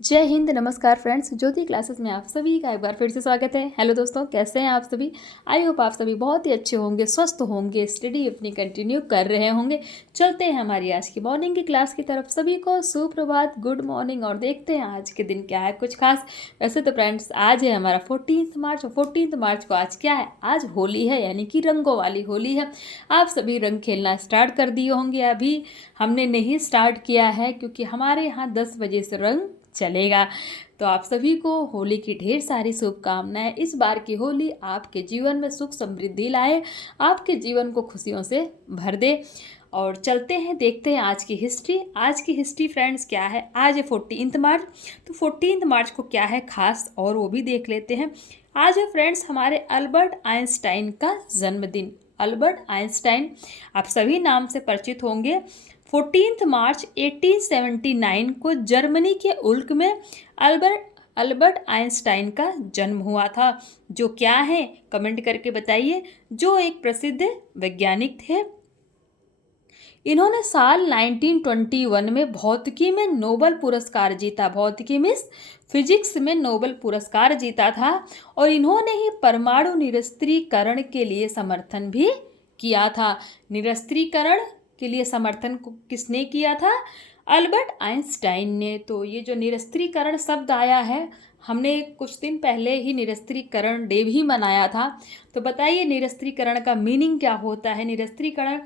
जय हिंद। नमस्कार फ्रेंड्स, ज्योति क्लासेस में आप सभी का एक बार फिर से स्वागत है। हेलो दोस्तों, कैसे हैं आप सभी। आई होप आप सभी बहुत ही अच्छे होंगे, स्वस्थ होंगे, स्टडी अपनी कंटिन्यू कर रहे होंगे। चलते हैं हमारी आज की मॉर्निंग की क्लास की तरफ। सभी को सुप्रभात, गुड मॉर्निंग। और देखते हैं आज के दिन क्या है कुछ खास। वैसे तो फ्रेंड्स आज है हमारा 14 मार्च, और 14 मार्च को आज क्या है, आज होली है, यानी कि रंगों वाली होली है। आप सभी रंग खेलना स्टार्ट कर दिए होंगे। अभी हमने नहीं स्टार्ट किया है क्योंकि हमारे यहाँ 10 बजे से रंग चलेगा। तो आप सभी को होली की ढेर सारी शुभकामनाएं। इस बार की होली आपके जीवन में सुख समृद्धि लाए, आपके जीवन को खुशियों से भर दे। और चलते हैं, देखते हैं आज की हिस्ट्री। आज की हिस्ट्री फ्रेंड्स क्या है, आज है 14 मार्च। तो 14 मार्च को क्या है खास, और वो भी देख लेते हैं। आज है फ्रेंड्स हमारे अल्बर्ट आइंस्टाइन का जन्मदिन। अल्बर्ट आइंस्टाइन आप सभी नाम से परिचित होंगे। 14 मार्च 1879 को जर्मनी के उल्क में अल्बर्ट आइंस्टाइन का जन्म हुआ था। जो क्या है कमेंट करके बताइए। जो एक प्रसिद्ध वैज्ञानिक थे। इन्होंने साल 1921 में भौतिकी में नोबेल पुरस्कार जीता। भौतिकी में फिजिक्स में नोबेल पुरस्कार जीता था। और इन्होंने ही परमाणु निरस्त्रीकरण के लिए समर्थन भी किया था। निरस्त्रीकरण के लिए समर्थन किसने किया था? अल्बर्ट आइंस्टाइन ने। तो ये जो निरस्त्रीकरण शब्द आया है, हमने कुछ दिन पहले ही निरस्त्रीकरण डे भी मनाया था। तो बताइए निरस्त्रीकरण का मीनिंग क्या होता है। निरस्त्रीकरण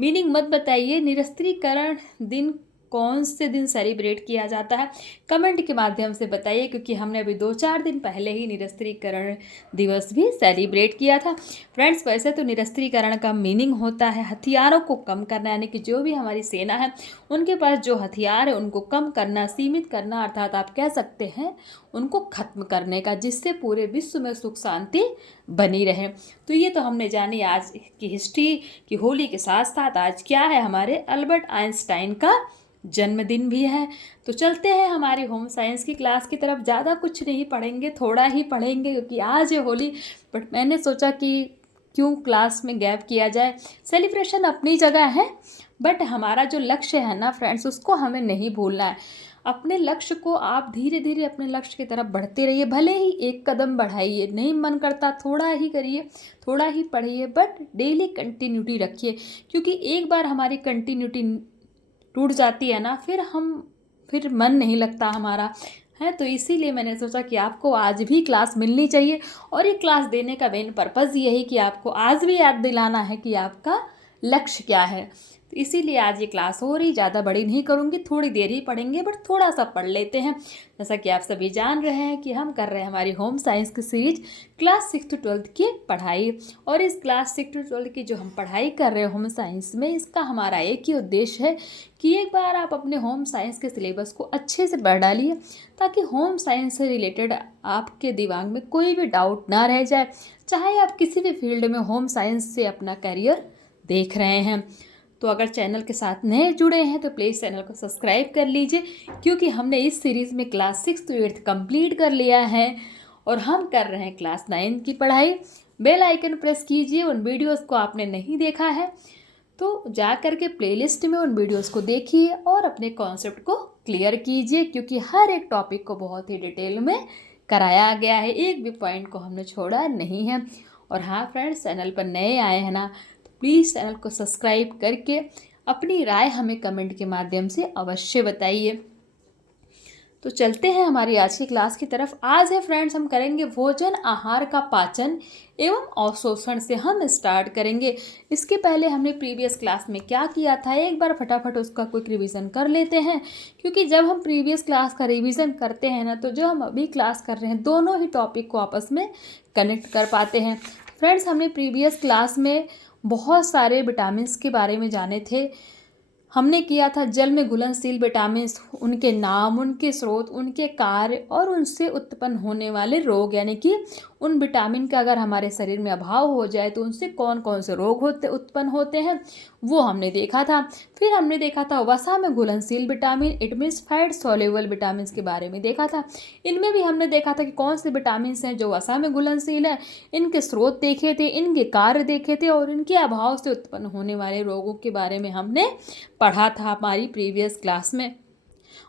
मीनिंग मत बताइए। निरस्त्रीकरण दिन कौन से दिन सेलिब्रेट किया जाता है, कमेंट के माध्यम से बताइए, क्योंकि हमने अभी 2-4 दिन पहले ही निरस्त्रीकरण दिवस भी सेलिब्रेट किया था। फ्रेंड्स वैसे तो निरस्त्रीकरण का मीनिंग होता है हथियारों को कम करना, यानी कि जो भी हमारी सेना है उनके पास जो हथियार है उनको कम करना, सीमित करना, अर्थात आप कह सकते हैं उनको खत्म करने का, जिससे पूरे विश्व में सुख शांति बनी रहे। तो ये तो हमने जानी आज की हिस्ट्री की होली के साथ साथ आज क्या है, हमारे अल्बर्ट आइंस्टाइन का जन्मदिन भी है। तो चलते हैं हमारी होम साइंस की क्लास की तरफ। ज़्यादा कुछ नहीं पढ़ेंगे, थोड़ा ही पढ़ेंगे क्योंकि आज है होली। बट मैंने सोचा कि क्यों क्लास में गैप किया जाए। सेलिब्रेशन अपनी जगह है, बट हमारा जो लक्ष्य है ना फ्रेंड्स, उसको हमें नहीं भूलना है। अपने लक्ष्य को आप धीरे धीरे अपने लक्ष्य की तरफ बढ़ते रहिए। भले ही एक कदम बढ़ाइए, नहीं मन करता थोड़ा ही करिए, थोड़ा ही पढ़िए, बट डेली कंटिन्यूटी रखिए। क्योंकि एक बार हमारी कंटिन्यूटी टूट जाती है ना, फिर मन नहीं लगता हमारा है। तो इसीलिए मैंने सोचा कि आपको आज भी क्लास मिलनी चाहिए। और ये क्लास देने का मेन पर्पज़ यही कि आपको आज भी याद दिलाना है कि आपका लक्ष्य क्या है। तो इसीलिए आज ये क्लास हो रही, ज़्यादा बड़ी नहीं करूँगी, थोड़ी देर ही पढ़ेंगे, बट थोड़ा सा पढ़ लेते हैं। जैसा कि आप सभी जान रहे हैं कि हम कर रहे हैं हमारी होम साइंस की सीरीज क्लास 6 to 12 की पढ़ाई। और इस क्लास 6 to 12 की जो हम पढ़ाई कर रहे हैं होम साइंस में, इसका हमारा एक ही उद्देश्य है कि एक बार आप अपने होम साइंस के सिलेबस को अच्छे से पढ़ डालिए, ताकि होम साइंस से रिलेटेड आपके दिमाग में कोई भी डाउट ना रह जाए। चाहे आप किसी भी फील्ड में होम साइंस से अपना करियर देख रहे हैं। तो अगर चैनल के साथ नए जुड़े हैं तो प्लीज़ चैनल को सब्सक्राइब कर लीजिए, क्योंकि हमने इस सीरीज़ में क्लास 6 to 8 कंप्लीट कर लिया है और हम कर रहे हैं क्लास 9 की पढ़ाई। बेल आइकन प्रेस कीजिए। उन वीडियोस को आपने नहीं देखा है तो जा कर के प्लेलिस्ट में उन वीडियोस को देखिए और अपने कॉन्सेप्ट को क्लियर कीजिए, क्योंकि हर एक टॉपिक को बहुत ही डिटेल में कराया गया है, एक भी पॉइंट को हमने छोड़ा नहीं है। और हाँ फ्रेंड्स, चैनल पर नए आए हैं ना, तो प्लीज़ चैनल को सब्सक्राइब करके अपनी राय हमें कमेंट के माध्यम से अवश्य बताइए। तो चलते हैं हमारी आज की क्लास की तरफ। आज है फ्रेंड्स हम करेंगे भोजन आहार का पाचन एवं अवशोषण से हम स्टार्ट करेंगे। इसके पहले हमने प्रीवियस क्लास में क्या किया था, एक बार फटाफट उसका क्विक रिवीजन कर लेते हैं। क्योंकि जब हम प्रीवियस क्लास का रिवीजन करते हैं ना, तो जो हम अभी क्लास कर रहे हैं दोनों ही टॉपिक को आपस में कनेक्ट कर पाते हैं। फ्रेंड्स हमने प्रीवियस क्लास में बहुत सारे विटामिन के बारे में जाने थे। हमने किया था जल में घुलनशील विटामिन, उनके नाम, उनके स्रोत, उनके कार्य और उनसे उत्पन्न होने वाले रोग, यानी कि उन विटामिन का अगर हमारे शरीर में अभाव हो जाए तो उनसे कौन कौन से रोग उत्पन्न होते हैं, वो हमने देखा था। फिर हमने देखा था वसा में घुलनशील vitamin, it means fat soluble vitamin के बारे में देखा था। इनमें भी हमने देखा था कि कौन से विटामिन हैं जो वसा में घुलनशील है, इनके स्रोत देखे थे, इनके कार्य देखे थे, और इनके अभाव से उत्पन्न होने वाले रोगों के बारे में हमने पढ़ा था हमारी प्रीवियस क्लास में।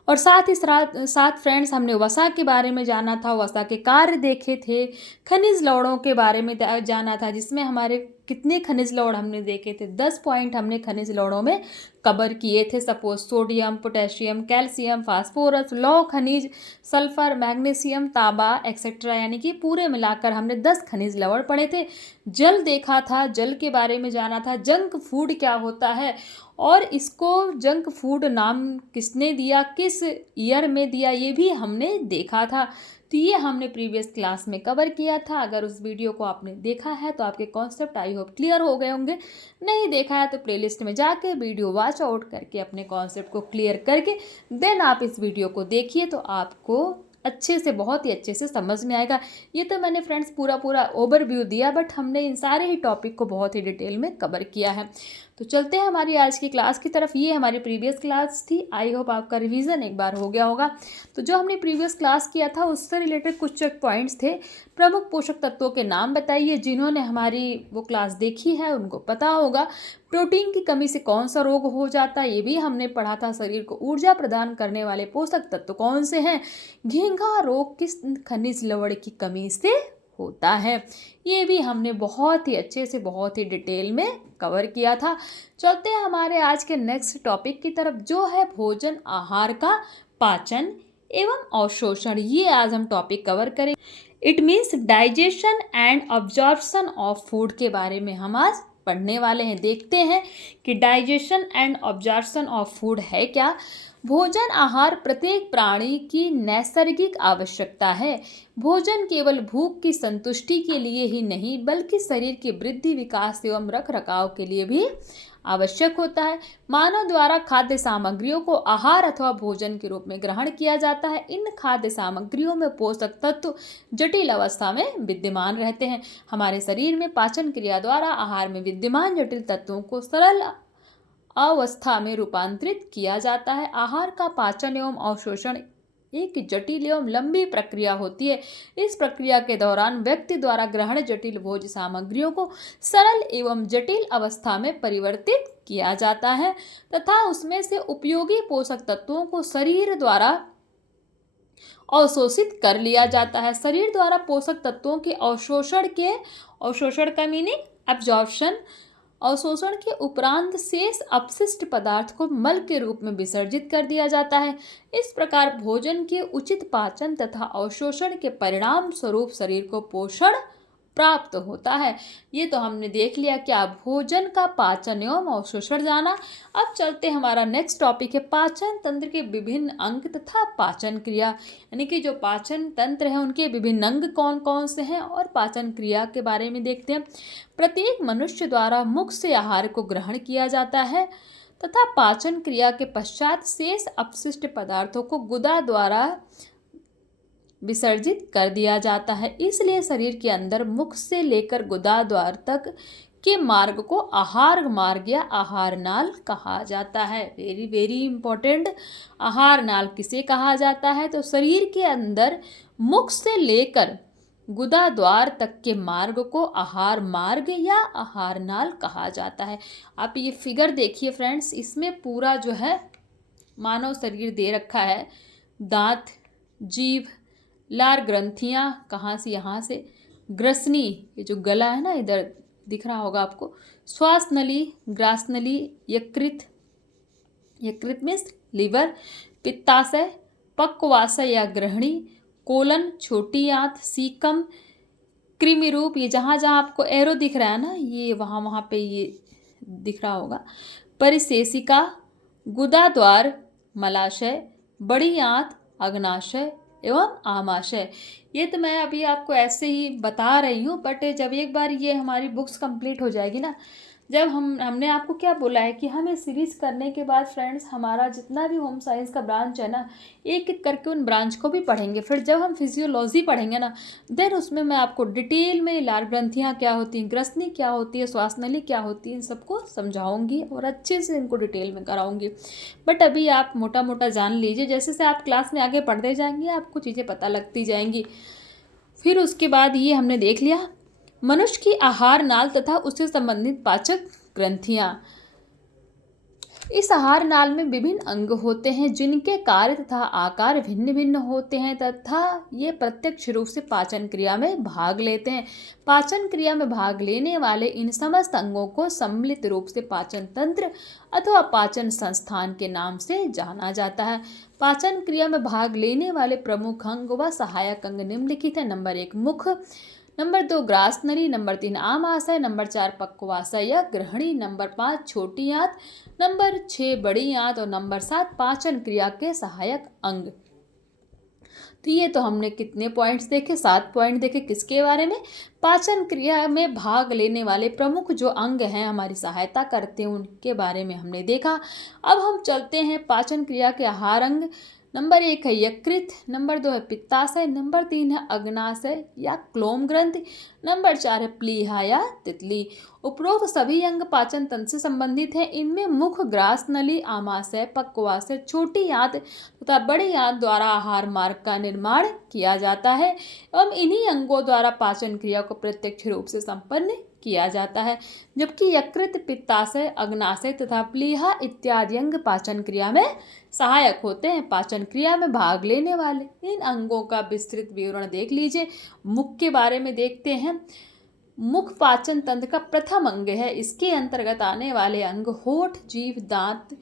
और साथ ही साथ फ्रेंड्स हमने वसा के बारे में जाना था, वसा के कार्य देखे थे, खनिज लवणों के बारे में जाना था, जिसमें हमारे कितने खनिज लवण हमने देखे थे। 10 पॉइंट हमने खनिज लवणों में कवर किए थे। Suppose sodium, potassium, calcium, phosphorus, लौह खनिज, सल्फर, मैग्नीशियम, तांबा एक्सेट्रा, यानी कि पूरे मिलाकर हमने 10 खनिज लवण पढ़े थे। जल देखा था, जल के बारे में जाना था, जंक फूड क्या होता है और इसको जंक फूड नाम किसने दिया, किस ईयर में दिया, ये भी हमने देखा था। तो ये हमने प्रीवियस क्लास में कवर किया था। अगर उस वीडियो को आपने देखा है तो आपके कॉन्सेप्ट आई होप क्लियर हो गए होंगे। नहीं देखा है तो प्लेलिस्ट में जाके वीडियो वॉच आउट करके अपने कॉन्सेप्ट को क्लियर करके देन आप इस वीडियो को देखिए, तो आपको अच्छे से, बहुत ही अच्छे से समझ में आएगा। ये तो मैंने फ्रेंड्स पूरा ओवरव्यू दिया, बट हमने इन सारे ही टॉपिक को बहुत ही डिटेल में कवर किया है। तो चलते हैं हमारी आज की क्लास की तरफ। ये हमारी प्रीवियस क्लास थी। आई होप आपका रिवीजन एक बार हो गया होगा। तो जो हमने प्रीवियस क्लास किया था उससे रिलेटेड कुछ पॉइंट्स थे। प्रमुख पोषक तत्वों के नाम बताइए। जिन्होंने हमारी वो क्लास देखी है उनको पता होगा। प्रोटीन की कमी से कौन सा रोग हो जाता है, ये भी हमने पढ़ा था। शरीर को ऊर्जा प्रदान करने वाले पोषक तत्व कौन से हैं। घेंघा रोग किस खनिज लवण की कमी से होता है, ये भी हमने बहुत ही अच्छे से, बहुत ही डिटेल में कवर किया था। चलते हैं हमारे आज के नेक्स्ट टॉपिक की तरफ, जो है भोजन आहार का पाचन एवं अवशोषण। ये आज हम टॉपिक कवर करेंगे। It means digestion and absorption of food के बारे में हम आज पढ़ने वाले हैं। देखते हैं कि digestion and absorption of food है क्या। भोजन आहार प्रत्येक प्राणी की नैसर्गिक आवश्यकता है। भोजन केवल भूख की संतुष्टि के लिए ही नहीं बल्कि शरीर की वृद्धि, विकास एवं रखरखाव के लिए भी आवश्यक होता है। मानव द्वारा खाद्य सामग्रियों को आहार अथवा भोजन के रूप में ग्रहण किया जाता है। इन खाद्य सामग्रियों में पोषक तत्व जटिल अवस्था में विद्यमान रहते हैं। हमारे शरीर में पाचन क्रिया द्वारा आहार में विद्यमान जटिल तत्वों को सरल अवस्था में रूपांतरित किया जाता है। आहार का पाचन एवं अवशोषण एक जटिल एवं लंबी प्रक्रिया होती है। इस प्रक्रिया के दौरान व्यक्ति द्वारा ग्रहण जटिल भोज्य सामग्रियों को सरल एवं जटिल अवस्था में परिवर्तित किया जाता है तथा उसमें से उपयोगी पोषक तत्वों को शरीर द्वारा अवशोषित कर लिया जाता है। शरीर द्वारा पोषक तत्वों के अवशोषण का मीनिंग एब्जॉर्प्शन। अवशोषण के उपरांत शेष अपशिष्ट पदार्थ को मल के रूप में विसर्जित कर दिया जाता है। इस प्रकार भोजन के उचित पाचन तथा अवशोषण के परिणाम स्वरूप शरीर को पोषण प्राप्त होता है। ये तो हमने देख लिया क्या भोजन का पाचन एवं अवशोषण जाना। अब चलते हमारा नेक्स्ट टॉपिक है पाचन तंत्र के विभिन्न अंग तथा पाचन क्रिया, यानी कि जो पाचन तंत्र है उनके विभिन्न अंग कौन कौन से हैं और पाचन क्रिया के बारे में देखते हैं। प्रत्येक मनुष्य द्वारा मुख से आहार को ग्रहण किया जाता है तथा पाचन क्रिया के पश्चात शेष अपशिष्ट पदार्थों को गुदा द्वारा विसर्जित कर दिया जाता है। इसलिए शरीर के अंदर मुख से लेकर गुदा द्वार तक के मार्ग को आहार मार्ग या आहार नाल कहा जाता है। Very very important. आहार नाल किसे कहा जाता है, तो शरीर के अंदर मुख से लेकर गुदा द्वार तक के मार्ग को आहार मार्ग या आहार नाल कहा जाता है। आप ये फिगर देखिए फ्रेंड्स, इसमें पूरा जो है मानव शरीर दे रखा है। दांत, जीभ, लार ग्रंथियां, कहाँ से, यहाँ से, ग्रसनी, ये जो गला है ना इधर दिख रहा होगा आपको, श्वास नली, ग्रास नली, यकृत, यकृत में लिवर, पित्ताशय, पक्वाशय या ग्रहणी, कोलन, छोटी आंत, सीकम, कृमि रूप, ये जहाँ जहाँ आपको एरो दिख रहा है ना, ये वहाँ वहाँ पे ये दिख रहा होगा, परिशेषिका, गुदा द्वार, मलाशय, बड़ी आंत, अग्नाशय एवं आमाशय। ये तो मैं अभी आपको ऐसे ही बता रही हूँ, बट जब एक बार ये हमारी बुक्स कंप्लीट हो जाएगी ना, जब हमने आपको क्या बोला है कि हम ये सीरीज़ करने के बाद फ्रेंड्स हमारा जितना भी होम साइंस का ब्रांच है ना, एक एक करके उन ब्रांच को भी पढ़ेंगे। फिर जब हम फिजियोलॉजी पढ़ेंगे ना, देन उसमें मैं आपको डिटेल में लार ग्रंथियाँ क्या होती हैं, ग्रसनी क्या होती है, श्वास नली क्या होती है, इन सबको समझाऊंगी और अच्छे से इनको डिटेल में कराऊंगी। बट अभी आप मोटा मोटा जान लीजिए, जैसे से आप क्लास में आगे पढ़ते जाएंगे आपको चीज़ें पता लगती जाएंगी। फिर उसके बाद ये हमने देख लिया मनुष्य की आहार नाल तथा उससे संबंधित पाचक ग्रंथियाँ। इस आहार नाल में विभिन्न अंग होते हैं जिनके कार्य तथा आकार भिन्न भिन्न होते हैं तथा ये प्रत्यक्ष रूप से पाचन क्रिया में भाग लेते हैं। पाचन क्रिया में भाग लेने वाले इन समस्त अंगों को सम्मिलित रूप से पाचन तंत्र अथवा पाचन संस्थान के नाम से जाना जाता है। पाचन क्रिया में भाग लेने वाले प्रमुख अंग व सहायक अंग निम्नलिखित है। नंबर 1 मुख, नंबर 2 ग्रास नली, नंबर 3 आमाशय, नंबर 4 पक्वाशय या ग्रहणी, नंबर 5 छोटी आंत, नंबर 6 बड़ी आंत और नंबर 7 पाचन क्रिया के सहायक अंग। तो ये तो हमने कितने पॉइंट्स देखे, 7 पॉइंट देखे। किसके बारे में? पाचन क्रिया में भाग लेने वाले प्रमुख जो अंग हैं हमारी सहायता करते हैं उनके बारे में हमने देखा। अब हम चलते हैं पाचन क्रिया के आहार अंग। नंबर 1 है यकृत, नंबर 2 है पित्ताशय, नंबर 3 है अग्नाशय या क्लोम ग्रंथि, नंबर 4 है प्लीहा या तितली। उपरोक्त सभी अंग पाचन तंत्र से संबंधित हैं। इनमें मुख, ग्रास नली, आमाशय, पक्वाशय, छोटी आंत तथा बड़ी आंत द्वारा आहार मार्ग का निर्माण किया जाता है एवं इन्हीं अंगों द्वारा पाचन क्रिया को प्रत्यक्ष रूप से संपन्न किया जाता है। जबकि यकृत, पित्ताशय, अग्नाशय तथा प्लीहा इत्यादि अंग पाचन क्रिया में सहायक होते हैं। पाचन क्रिया में भाग लेने वाले इन अंगों का विस्तृत विवरण देख लीजिए। मुख के बारे में देखते हैं। मुख पाचन तंत्र का प्रथम अंग है। इसके अंतर्गत आने वाले अंग होठ, जीभ, दांत,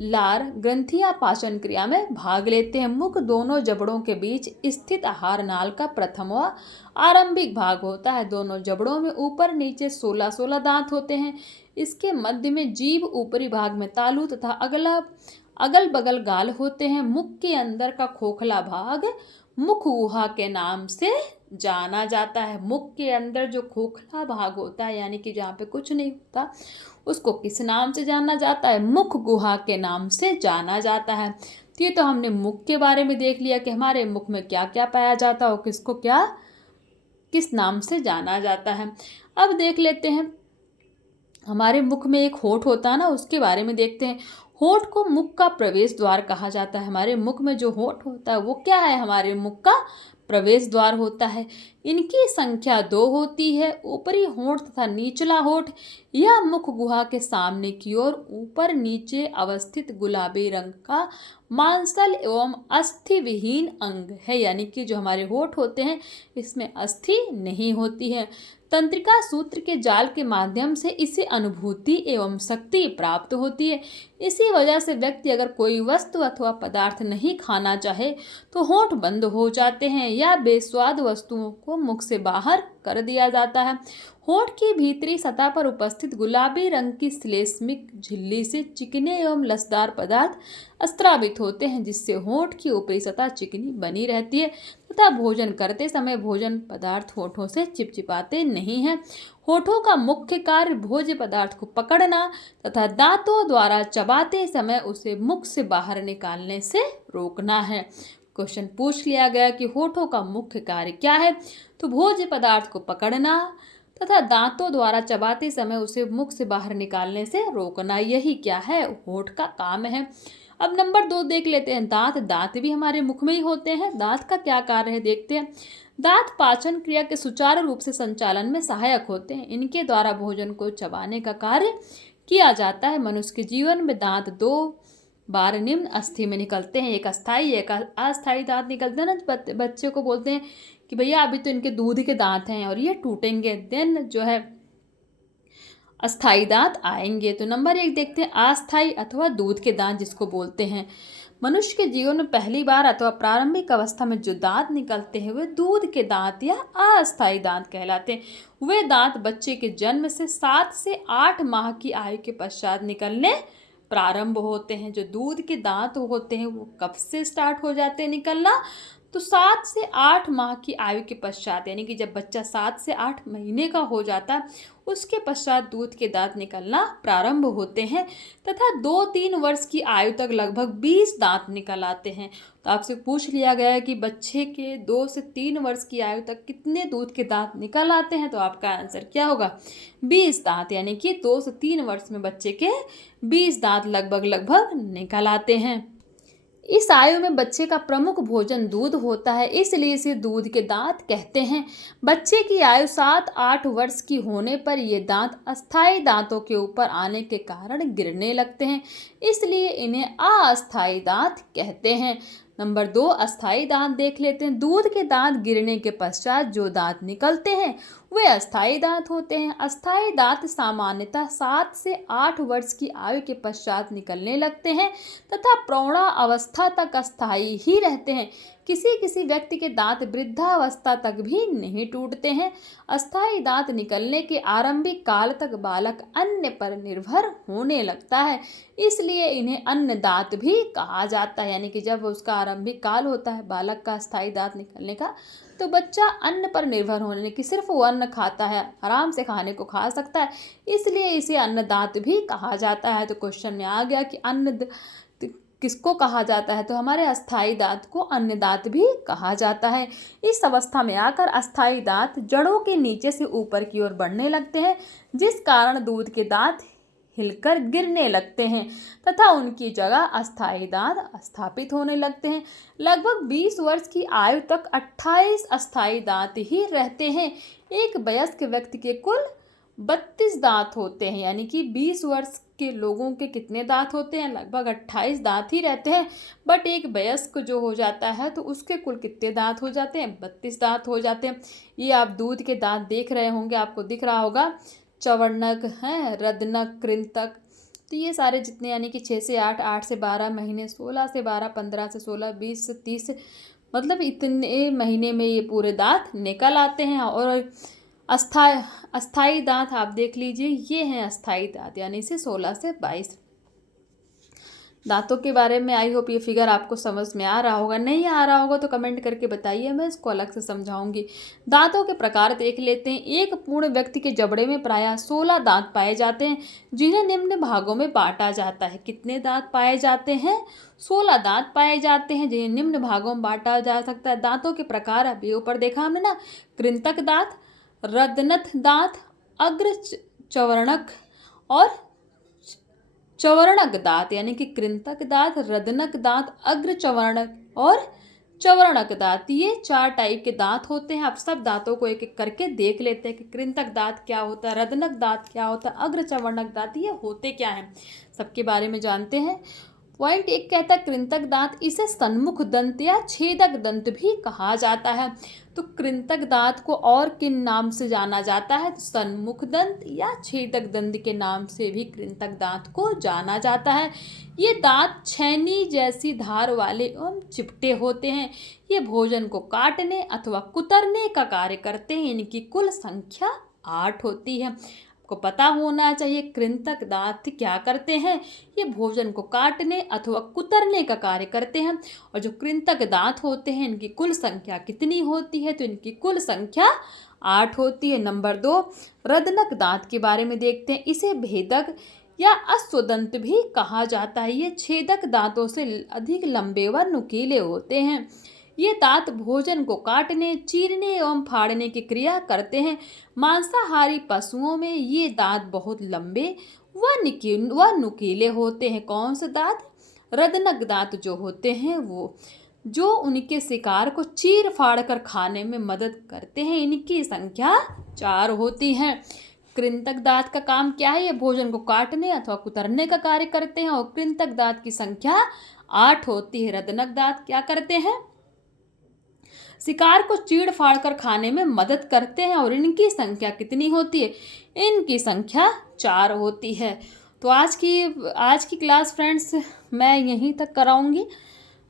लार, ग्रंथियां पाचन क्रिया में भाग लेते हैं। मुख दोनों जबड़ों के बीच स्थित आहार नाल का प्रथम व आरंभिक भाग होता है। दोनों जबड़ों में ऊपर नीचे 16-16 दांत होते हैं। इसके मध्य में जीभ, ऊपरी भाग में तालू तथा अगल बगल गाल होते हैं। मुख के अंदर का खोखला भाग मुख गुहा के नाम से जाना जाता है। मुख के अंदर जो खोखला भाग होता है यानी कि जहाँ पे कुछ नहीं होता उसको किस नाम से जाना जाता है? मुख गुहा के नाम से जाना जाता है। तो ये तो हमने मुख के बारे में देख लिया कि हमारे मुख में क्या क्या पाया जाता है और किसको क्या किस नाम से जाना जाता है। अब देख लेते हैं हमारे मुख में एक होठ होता है ना, उसके बारे में देखते हैं। होठ को मुख का प्रवेश द्वार कहा जाता है। हमारे मुख में जो होठ होता है वो क्या है? हमारे मुख का प्रवेश द्वार होता है। इनकी संख्या 2 होती है। ऊपरी होठ तथा निचला होठ यह मुख गुहा के सामने की ओर ऊपर नीचे अवस्थित गुलाबी रंग का मांसल एवं अस्थि विहीन अंग है। यानी कि जो हमारे होठ होते हैं इसमें अस्थि नहीं होती है। तंत्रिका सूत्र के जाल के माध्यम से इसे अनुभूति एवं शक्ति प्राप्त होती है। इसी वजह से व्यक्ति अगर कोई वस्तु अथवा पदार्थ नहीं खाना चाहे तो होंठ बंद हो जाते हैं या बेस्वाद वस्तुओं को मुख से बाहर कर दिया जाता है। होंठ की भीतरी सतह पर उपस्थित गुलाबी रंग की श्लेष्मिक झिल्ली से चिकने एवं लसदार पदार्थ स्रावित होते हैं जिससे होंठ की ऊपरी सतह चिकनी बनी रहती है तथा भोजन करते समय भोजन पदार्थ होठों से चिपचिपाते नहीं हैं। होठों का मुख्य कार्य भोज्य पदार्थ को पकड़ना तथा दांतों द्वारा चबाते समय उसे मुख से बाहर निकालने से रोकना है। क्वेश्चन पूछ लिया गया कि होठों का मुख्य कार्य क्या है? तो भोज्य पदार्थ को पकड़ना तथा दांतों द्वारा चबाते समय उसे मुख से बाहर निकालने से रोकना, यही क्या है? होठ का काम है। अब नंबर 2 देख लेते हैं। दांत भी हमारे मुख में ही होते हैं। दांत का क्या कार्य है देखते हैं। दांत पाचन क्रिया के सुचारू रूप से संचालन में सहायक होते हैं। इनके द्वारा भोजन को चबाने का कार्य किया जाता है। मनुष्य के जीवन में दांत 2 बार निम्न अस्थि में निकलते हैं। एक अस्थाई एक अस्थाई दांत निकलते हैं ना। बच्चे को बोलते हैं कि भैया अभी तो इनके दूध के दांत हैं और ये टूटेंगे, देन जो है अस्थाई दांत आएंगे। तो नंबर 1 देखते हैं अस्थाई अथवा दूध के दांत जिसको बोलते हैं। मनुष्य के जीवन में पहली बार अथवा प्रारंभिक अवस्था में जो दांत निकलते हैं वे दूध के दांत या अस्थाई दांत कहलाते हैं। वे दांत बच्चे के जन्म से 7 से 8 माह की आयु के पश्चात निकलने प्रारंभ होते हैं। जो दूध के दांत होते हैं वो कब से स्टार्ट हो जाते हैं निकलना? तो 7 से 8 माह की आयु के पश्चात, यानी कि जब बच्चा 7 से 8 महीने का हो जाता है उसके पश्चात दूध के दांत निकलना प्रारंभ होते हैं तथा 2-3 वर्ष की आयु तक लगभग 20 दांत निकल आते हैं। तो आपसे पूछ लिया गया है कि बच्चे के 2 से 3 वर्ष की आयु तक कितने दूध के दांत निकल आते हैं? तो आपका आंसर क्या होगा? 20 दांत, यानी कि 2 से 3 वर्ष में बच्चे के 20 दांत लगभग निकल आते हैं। इस आयु में बच्चे का प्रमुख भोजन दूध होता है, इसलिए इसे दूध के दांत कहते हैं। बच्चे की आयु 7-8 वर्ष की होने पर ये दांत अस्थायी दांतों के ऊपर आने के कारण गिरने लगते हैं, इसलिए इन्हें अस्थायी दांत कहते हैं। नंबर 2, अस्थायी दांत देख लेते हैं। दूध के दांत गिरने के पश्चात जो दांत निकलते हैं वे अस्थायी दांत होते हैं। अस्थायी दांत सामान्यतः 7 से 8 वर्ष की आयु के पश्चात निकलने लगते हैं तथा प्रौढ़ावस्था तक अस्थायी ही रहते हैं। किसी किसी व्यक्ति के दांत वृद्धावस्था तक भी नहीं टूटते हैं। अस्थायी दांत निकलने के आरंभिक काल तक बालक अन्न पर निर्भर होने लगता है, इसलिए इन्हें अन्न दांत भी कहा जाता है। यानी कि जब उसका आरंभिक काल होता है बालक का अस्थायी दांत निकलने का, तो बच्चा अन्न पर निर्भर होने की, सिर्फ वो अन्न खाता है, आराम से खाने को खा सकता है, इसलिए इसे अन्न दांत भी कहा जाता है। तो क्वेश्चन में आ गया कि किसको कहा जाता है, तो हमारे अस्थायी दांत को अन्न दांत भी कहा जाता है। इस अवस्था में आकर अस्थायी दांत जड़ों के नीचे से ऊपर की ओर बढ़ने लगते हैं, जिस कारण दूध के दांत हिलकर गिरने लगते हैं तथा उनकी जगह अस्थायी दांत स्थापित होने लगते हैं। लगभग 20 वर्ष की आयु तक 28 अस्थायी दांत ही रहते हैं। एक वयस्क व्यक्ति के कुल 32 दांत होते हैं। यानी कि 20 वर्ष के लोगों के कितने दांत होते हैं? लगभग 28 दांत ही रहते हैं। बट एक वयस्क जो हो जाता है तो उसके कुल कितने दांत हो जाते हैं? 32 दांत हो जाते हैं। ये आप दूध के दांत देख रहे होंगे, आपको दिख रहा होगा, चवर्णक हैं, रदनक, कृंतक, तो ये सारे जितने, यानी कि 6 से 8, 8 से 12 महीने, 16 से 12, 15 से 16, 20 से 30, मतलब इतने महीने में ये पूरे दांत निकल आते हैं। और अस्थाई दांत आप देख लीजिए, ये हैं अस्थाई दांत, यानी से 16 से 22 दांतों के बारे में। आई होप ये फिगर आपको समझ में आ रहा होगा। नहीं आ रहा होगा तो कमेंट करके बताइए, मैं इसको अलग से समझाऊंगी। दांतों के प्रकार देख लेते हैं। एक पूर्ण व्यक्ति के जबड़े में प्रायः 16 दांत पाए जाते हैं, जिन्हें निम्न भागों में बांटा जाता है। कितने दांत पाए जाते हैं? 16 दांत पाए जाते हैं, जिन्हें निम्न भागों में बांटा जा सकता है। दांतों के प्रकार अभी ऊपर देखा हमने ना, कृंतक दांत, रदनथ दांत, अग्र चवर्णक और चवर्णक दांत। यानी कि कृंतक दांत, रदनक दांत, अग्र चवर्णक और चवर्णक दांत, ये 4 टाइप के दांत होते हैं। आप सब दांतों को एक एक करके देख लेते हैं कि कृंतक दांत क्या होता है, रदनक दांत क्या होता है, अग्र चवर्णक दांत ये होते क्या हैं, सबके बारे में जानते हैं। पॉइंट 1 कहता है कृंतक दांत, इसे सन्मुख दंत या छेदक दंत भी कहा जाता है। तो कृंतक दांत को और किन नाम से जाना जाता है? तो सन्मुख दंत या छेदक दंत के नाम से भी कृंतक दांत को जाना जाता है। ये दांत छैनी जैसी धार वाले एवं चिपटे होते हैं। ये भोजन को काटने अथवा कुतरने का कार्य करते हैं। इनकी कुल संख्या 8 होती है। को पता होना चाहिए कृंतक दांत क्या करते हैं। ये भोजन को काटने अथवा कुतरने का कार्य करते हैं। और जो कृंतक दांत होते हैं, इनकी कुल संख्या कितनी होती है? तो इनकी कुल संख्या 8 होती है। नंबर 2, रदनक दांत के बारे में देखते हैं। इसे भेदक या अश्वदंत भी कहा जाता है। ये छेदक दांतों से अधिक लंबे व नुकीले होते हैं। ये दांत भोजन को काटने, चीरने एवं फाड़ने की क्रिया करते हैं। मांसाहारी पशुओं में ये दांत बहुत लंबे व नुकीले होते हैं। कौन से दांत? रदनक दांत जो होते हैं वो, जो उनके शिकार को चीर फाड़ कर खाने में मदद करते हैं। इनकी संख्या 4 होती है। कृंतक दांत का काम क्या है? ये भोजन को काटने अथवा कुतरने का कार्य करते हैं। और कृंतक दांत की संख्या 8 होती है। रदनक दांत क्या करते हैं? शिकार को चीड़ फाड़ कर खाने में मदद करते हैं। और इनकी संख्या कितनी होती है? इनकी संख्या 4 होती है। तो आज की क्लास फ्रेंड्स मैं यहीं तक कराऊंगी।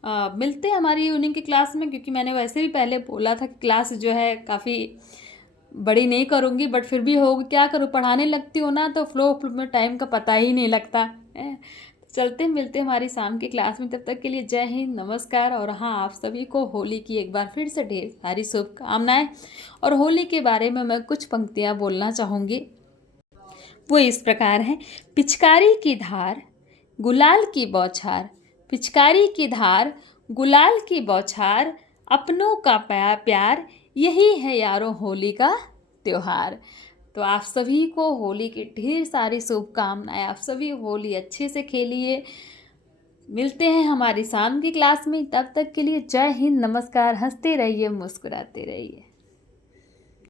मिलते हैं हमारी इवनिंग की क्लास में, क्योंकि मैंने वैसे भी पहले बोला था कि क्लास जो है काफ़ी बड़ी नहीं करूँगी, बट फिर भी होगी, क्या करूँ, पढ़ाने लगती हो ना तो फ्लो में टाइम का पता ही नहीं लगता है। चलते मिलते हमारी शाम की क्लास में। तब तक के लिए जय हिंद, नमस्कार। और हाँ, आप सभी को होली की एक बार फिर से ढेर सारी शुभकामनाएं। और होली के बारे में मैं कुछ पंक्तियां बोलना चाहूँगी, वो इस प्रकार हैं। पिचकारी की धार गुलाल की बौछार, पिचकारी की धार गुलाल की बौछार, अपनों का प्यार यही है यारों होली का त्योहार। तो आप सभी को होली की ढेर सारी शुभकामनाएं। आप सभी होली अच्छे से खेलिए, मिलते हैं हमारी शाम की क्लास में, तब तक के लिए जय हिंद, नमस्कार, हंसते रहिए, मुस्कुराते रहिए।